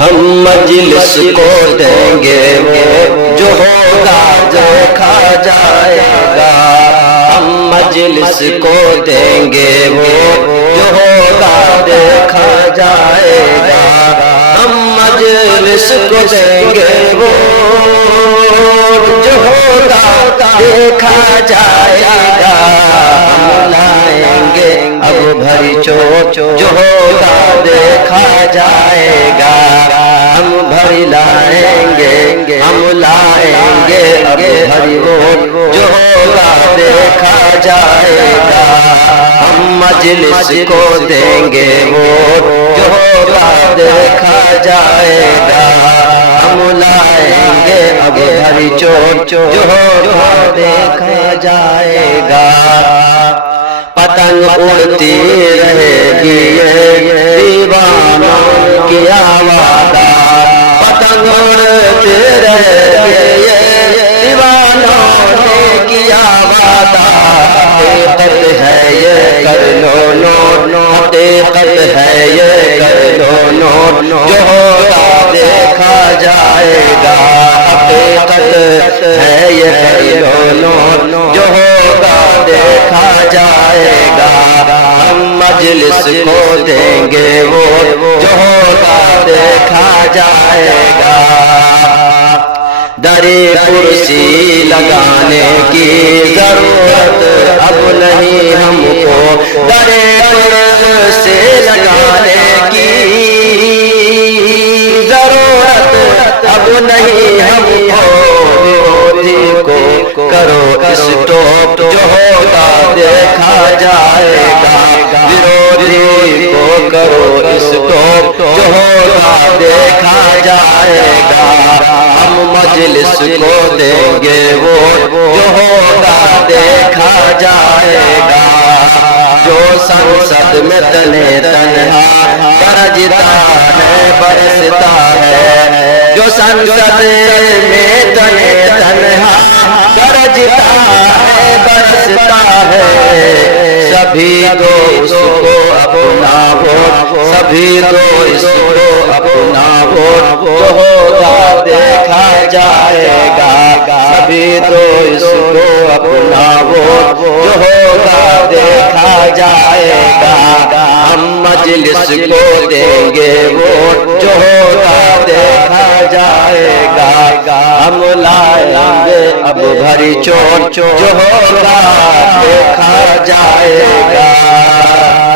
ہم مجلس کو دیں گے وہ جو ہوگا دیکھا جائے گا، ہم مجلس کو دیں گے وہ جو ہوگا دیکھا جائے گا، ہم مجلس کو دیں گے وہ جو ہوگا دیکھا جائے گا، ہم لائیں گے اب بھری چوٹ جو ہوگا دیکھا جائے گا، ہم بھری لائیں گے، ہم لائیں گے اب بھری وہ جو ہوگا دیکھا جائے گا، ہم مجلس کو دیں گے وہ جو ہوگا دیکھا جائے گا، ہم لائیں گے اب بھری چوٹ جو ہوگا دیکھا جائے گا، پتنگ اڑتی رہے گی یہ دیوانوں کی آوازہ، پتنگ اڑتی رہے گی یہ دیوانوں نے کیا وعدہ، حقیقت ہے یہ کر لو نوٹ، حقیقت ہے یہ کر لو نوٹ جو ہوگا دیکھا جائے گا، حقیقت ہے یہ کر لو نوٹ جو ہوگا دیکھا جائے گا، ہم مجلس کو دیں گے وہ جو ہوگا دیکھا جائے گا، درِ کرسی لگانے کی ضرورت اب نہیں ہم کو، درِ کرسی لگانے کی ضرورت اب نہیں ہم کو، ویرودھی کو کرو اسٹاپ جو ہوگا دیکھا جائے گا، ویرودھی کو کرو اسٹاپ جو ہوگا دیکھا جائے گا، ہم مجلس کو دیں گے وہ جو ہوگا دیکھا جائے گا، جو سنسد میں تنے تنہا گرجتا ہے برستا ہے، جو سنسد میں تنے تنہا گرجتا ہے برستا ہے، سبھی تو اس کو اپنا ووٹ، سبھی تو اس کو اپنا ووٹ جو ہوگا دیکھا جائے گا، سبھی تو اس کو اپنا ووٹ جو ہوگا دیکھا جائے گا، ہم مجلس کو دیں گے ووٹ جو ہوگا دیکھا جائے گا، ہم لائیں گے اب بھری چوٹ جو ہوگا دیکھا جائے گا۔